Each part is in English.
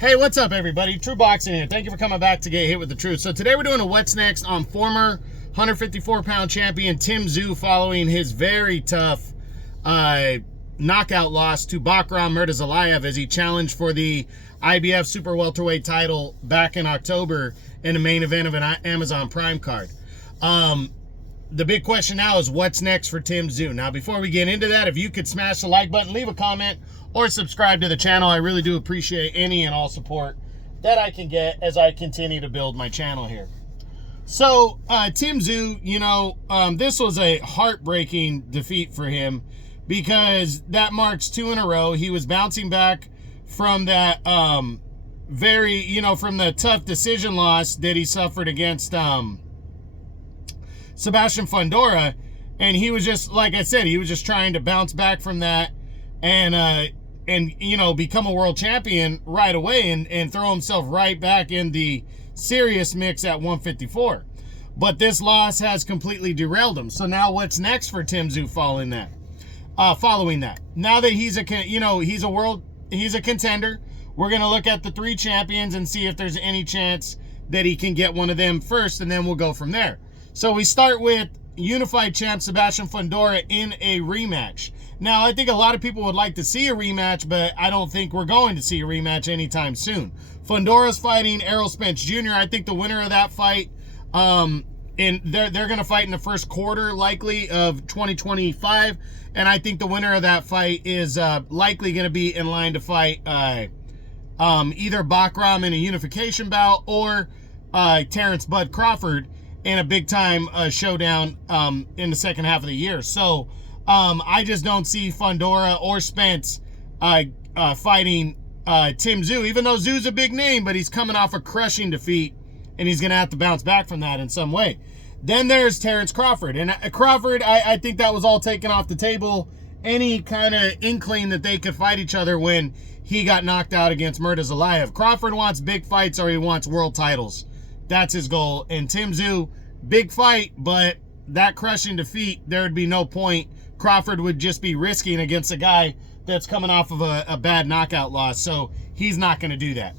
Hey, what's up, everybody? True Boxing here. Thank you for coming back to get hit with the truth. So today we're doing a what's next on former 154-pound champion Tszyu following his very tough knockout loss to Bahkram Murtazaliev as he challenged for the IBF Super Welterweight title back in October in the main event of an Amazon Prime card. The big question now is what's next for Tszyu. Now, before we get into that, if you could smash the like button, leave a comment, or subscribe to the channel. I really do appreciate any and all support that I can get as I continue to build my channel here. So, Tszyu, this was a heartbreaking defeat for him because that marks 2 in a row. He was bouncing back from that from the tough decision loss that he suffered against Sebastian Fundora, and he was just, like I said, he was just trying to bounce back from that and become a world champion right away and throw himself right back in the serious mix at 154. But this loss has completely derailed him. So now what's next for Tszyu following that? Now that he's a contender, we're going to look at the 3 champions and see if there's any chance that he can get one of them first, and then we'll go from there. So we start with unified champ Sebastian Fundora in a rematch. Now, I think a lot of people would like to see a rematch, but I don't think we're going to see a rematch anytime soon. Fundora's fighting Errol Spence Jr. I think the winner of that fight, they're going to fight in the first quarter, likely, of 2025. And I think the winner of that fight is likely going to be in line to fight either Bahkram in a unification bout or Terrence Bud Crawford in a big-time showdown in the second half of the year. So I just don't see Fundora or Spence fighting Tszyu, even though Tszyu's a big name, but he's coming off a crushing defeat, and he's going to have to bounce back from that in some way. Then there's Terrence Crawford. And Crawford, I think that was all taken off the table. Any kind of inkling that they could fight each other when he got knocked out against Murtazaliev. Crawford wants big fights or he wants world titles. That's his goal. And Tszyu, big fight, but that crushing defeat, there would be no point. Crawford would just be risking against a guy that's coming off of a bad knockout loss. So he's not going to do that.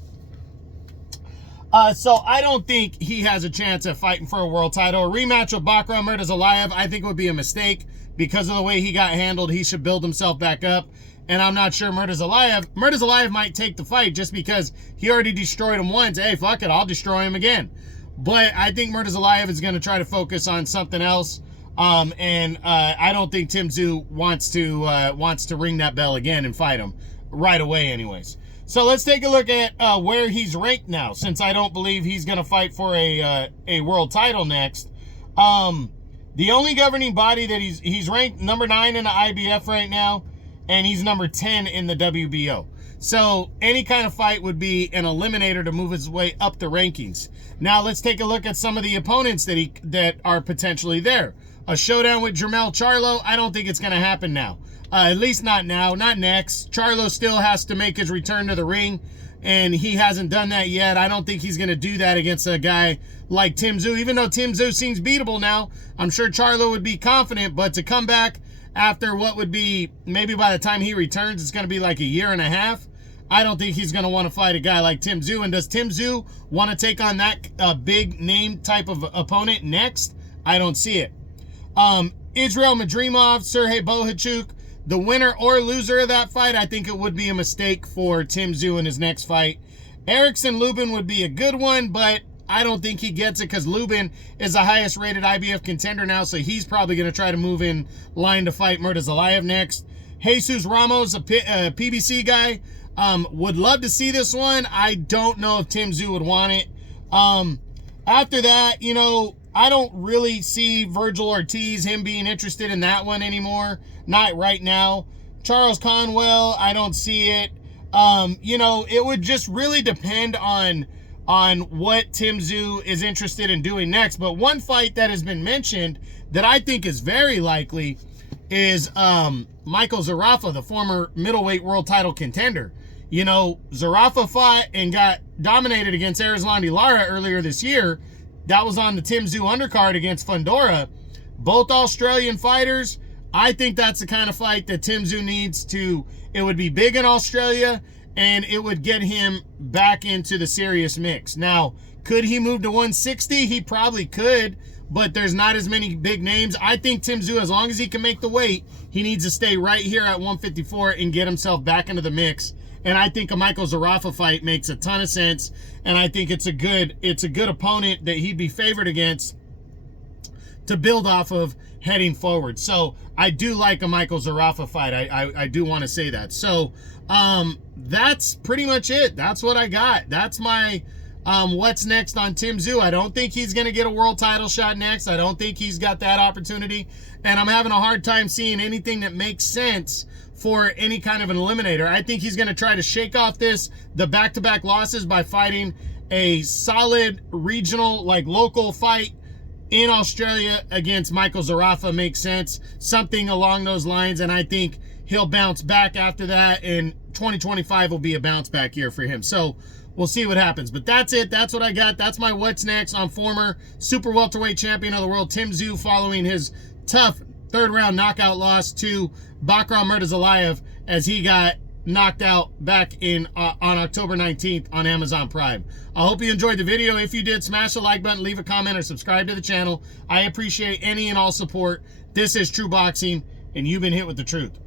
So I don't think he has a chance of fighting for a world title. A rematch with Bahkram Murtazaliev, I think, would be a mistake because of the way he got handled. He should build himself back up. And I'm not sure Murtazaliev might take the fight just because he already destroyed him once. Hey, fuck it, I'll destroy him again. But I think Murtazaliev is going to try to focus on something else. I don't think Tszyu wants to ring that bell again and fight him right away anyways. So let's take a look at where he's ranked now, since I don't believe he's going to fight for a world title next. The only governing body that he's ranked number 9 in the IBF right now, and he's number 10 in the WBO. So any kind of fight would be an eliminator to move his way up the rankings. Now let's take a look at some of the opponents that are potentially there. A showdown with Jermell Charlo, I don't think it's going to happen now. At least not now, not next. Charlo still has to make his return to the ring, and he hasn't done that yet. I don't think he's going to do that against a guy like Tszyu. Even though Tszyu seems beatable now, I'm sure Charlo would be confident, but to come back after what would be, maybe by the time he returns, it's going to be like a year and a half. I don't think he's going to want to fight a guy like Tszyu. And does Tszyu want to take on that big name type of opponent next? I don't see it. Israel Madrimov, Sergey Bohachuk, the winner or loser of that fight, I think it would be a mistake for Tszyu in his next fight. Erickson Lubin would be a good one, but I don't think he gets it because Lubin is the highest rated IBF contender now, so he's probably going to try to move in line to fight Murtazaliev next. Jesus Ramos, a PBC guy, would love to see this one. I don't know if Tszyu would want it. After that, I don't really see Virgil Ortiz, him being interested in that one anymore. Not right now. Charles Conwell, I don't see it. It would just really depend on what Tszyu is interested in doing next. But one fight that has been mentioned that I think is very likely is Michael Zarafa, the former middleweight world title contender. Zarafa fought and got dominated against Erislandy Lara earlier this year. That was on the Tszyu undercard against Fundora. Both Australian fighters. I think that's the kind of fight that Tszyu needs to. It would be big in Australia, and it would get him back into the serious mix. Now, could he move to 160? He probably could, but there's not as many big names. I think Tszyu, as long as he can make the weight, he needs to stay right here at 154 and get himself back into the mix. And I think a Michael Zarafa fight makes a ton of sense, and I think it's a good opponent that he'd be favored against to build off of heading forward. So I do like a Michael Zarafa fight. I do want to say that. So that's pretty much it. That's what I got. That's my what's next on Tszyu. I don't think he's going to get a world title shot next. I don't think he's got that opportunity. And I'm having a hard time seeing anything that makes sense for any kind of an eliminator. I think he's going to try to shake off the back-to-back losses by fighting a solid regional, like local fight in Australia against Michael Zarafa. Makes sense. Something along those lines. And I think he'll bounce back after that. And 2025 will be a bounce back year for him. So we'll see what happens. But that's it. That's what I got. That's my what's next on former super welterweight champion of the world, Tszyu, following his tough third-round knockout loss to Bahkram Murtazaliev as he got knocked out back in on October 19th on Amazon Prime. I hope you enjoyed the video. If you did, smash the like button, leave a comment, or subscribe to the channel. I appreciate any and all support. This is True Boxing, and you've been hit with the truth.